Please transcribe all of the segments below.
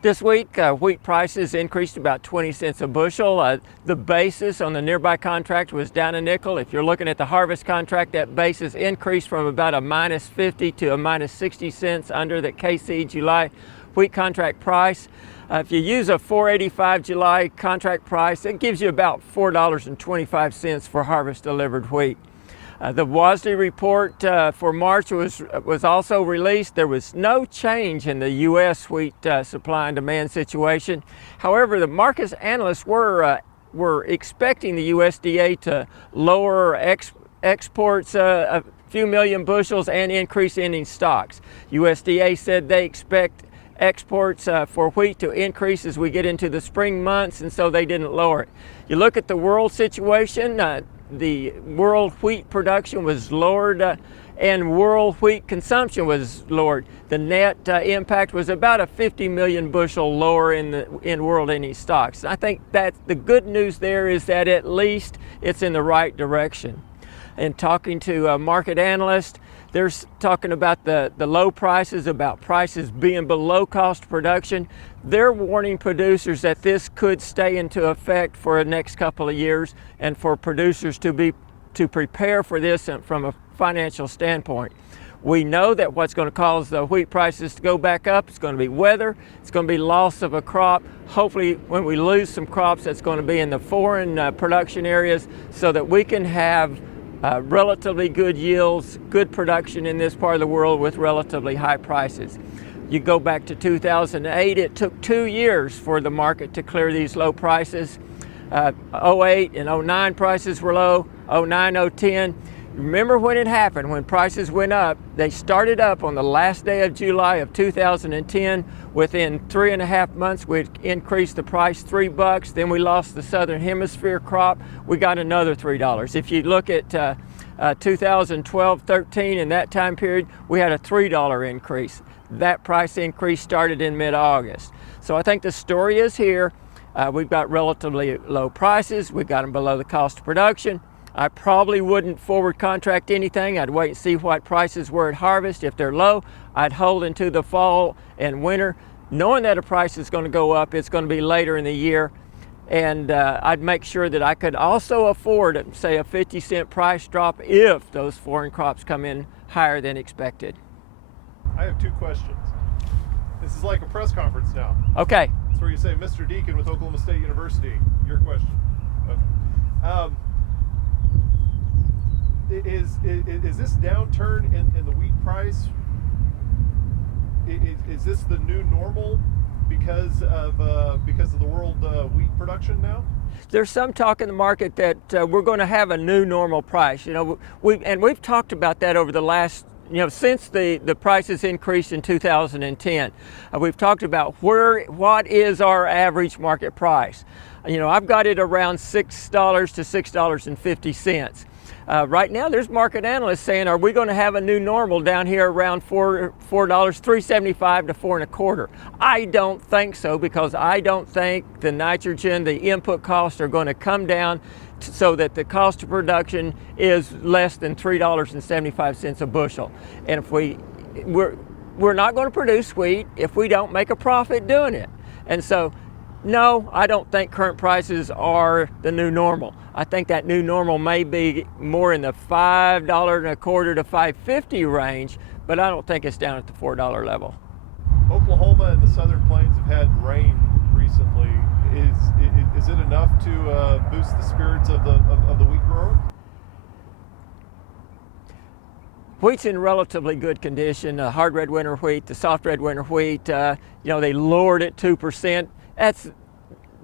This week, wheat prices increased about 20 cents a bushel. The basis on the nearby contract was down a nickel. If you're looking at the harvest contract, that basis increased from about a minus 50 to a minus 60 cents under the KC July wheat contract price. If you use a 485 July contract price, it gives you about $4.25 for harvest delivered wheat. The WASDE report for March was also released. There was no change in the U.S. wheat supply and demand situation. However, the market analysts were expecting the USDA to lower exports a few million bushels and increase ending stocks. USDA said they expect exports for wheat to increase as we get into the spring months, and so they didn't lower it. You look at the world situation, the world wheat production was lowered and world wheat consumption was lowered. The net impact was about a 50 million bushel lower in world ending stocks. I think that the good news there is that at least it's in the right direction. And talking to market analysts, they're talking about the low prices, about prices being below cost production. They're warning producers that this could stay into effect for the next couple of years, and for producers to prepare for this from a financial standpoint. We know that what's going to cause the wheat prices to go back up, it's going to be weather, it's going to be loss of a crop. Hopefully when we lose some crops, that's going to be in the foreign production areas, so that we can have relatively good yields, good production in this part of the world with relatively high prices. You go back to 2008, it took 2 years for the market to clear these low prices. 08 and 09 prices were low, 09, 010. Remember when it happened, when prices went up, they started up on the last day of July of 2010. Within 3.5 months, we'd increased the price $3. Then we lost the Southern Hemisphere crop. We got another $3. If you look at 2012, 13, in that time period, we had a $3 increase. That price increase started in mid-August. So I think the story is here. We've got relatively low prices. We've got them below the cost of production. I probably wouldn't forward contract anything. I'd wait and see what prices were at harvest. If they're low, I'd hold into the fall and winter, knowing that a price is going to go up. It's going to be later in the year. And I'd make sure that I could also afford, say, a 50-cent price drop if those foreign crops come in higher than expected. I have 2 questions. This is like a press conference now. Okay. It's where you say, Mr. Deacon with Oklahoma State University, your question. Okay. Is this downturn in the wheat price, is this the new normal because of the world wheat production now? There's some talk in the market that we're going to have a new normal price. You know, we've talked about that over the last, since the prices increased in 2010. We've talked about what is our average market price. I've got it around $6 to $6.50. Right now, there's market analysts saying, are we going to have a new normal down here around $4, $3.75 to $4.25? I don't think so, because I don't think the nitrogen, the input costs are going to come down so that the cost of production is less than $3.75 a bushel. And if we're not going to produce wheat if we don't make a profit doing it. And so, no, I don't think current prices are the new normal. I think that new normal may be more in the $5.25 to $5.50 range, but I don't think it's down at the $4 level. Oklahoma and the Southern Plains have had rain recently. Is it enough to boost the spirits of the wheat grower? Wheat's in relatively good condition. The hard red winter wheat, the soft red winter wheat, they lowered it 2%.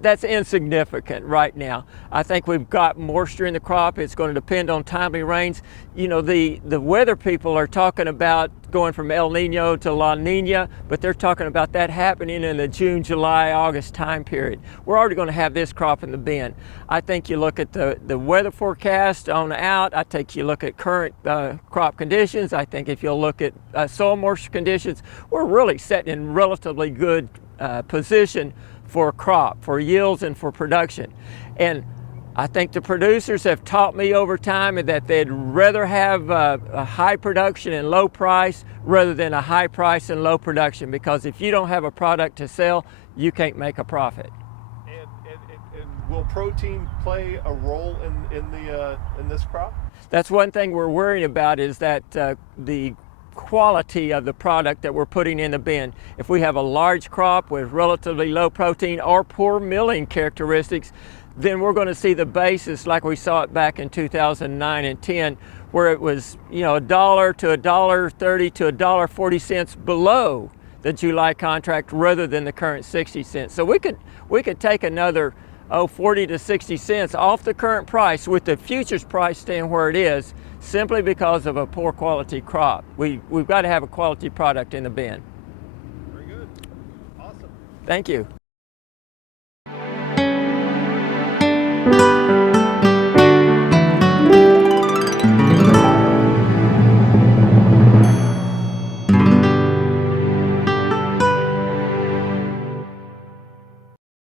That's insignificant right now. I think we've got moisture in the crop. It's going to depend on timely rains. The weather people are talking about going from El Nino to La Nina, but they're talking about that happening in the June, July, August time period. We're already going to have this crop in the bin. I think you look at the weather forecast on out. I think you look at current crop conditions. I think if you'll look at soil moisture conditions, we're really setting in relatively good position for crop, for yields, and for production. And I think the producers have taught me over time that they'd rather have a high production and low price rather than a high price and low production, because if you don't have a product to sell, you can't make a profit. And will protein play a role in this crop? That's one thing we're worrying about, is that the quality of the product that we're putting in the bin. If we have a large crop with relatively low protein or poor milling characteristics, then we're going to see the basis like we saw it back in 2009 and 10, where it was, $1 to $1.30 to $1.40 below the July contract rather than the current 60 cents. So we could take another 40 to 60 cents off the current price with the futures price staying where it is, simply because of a poor quality crop. We've got to have a quality product in the bin. Very good. Awesome. Thank you.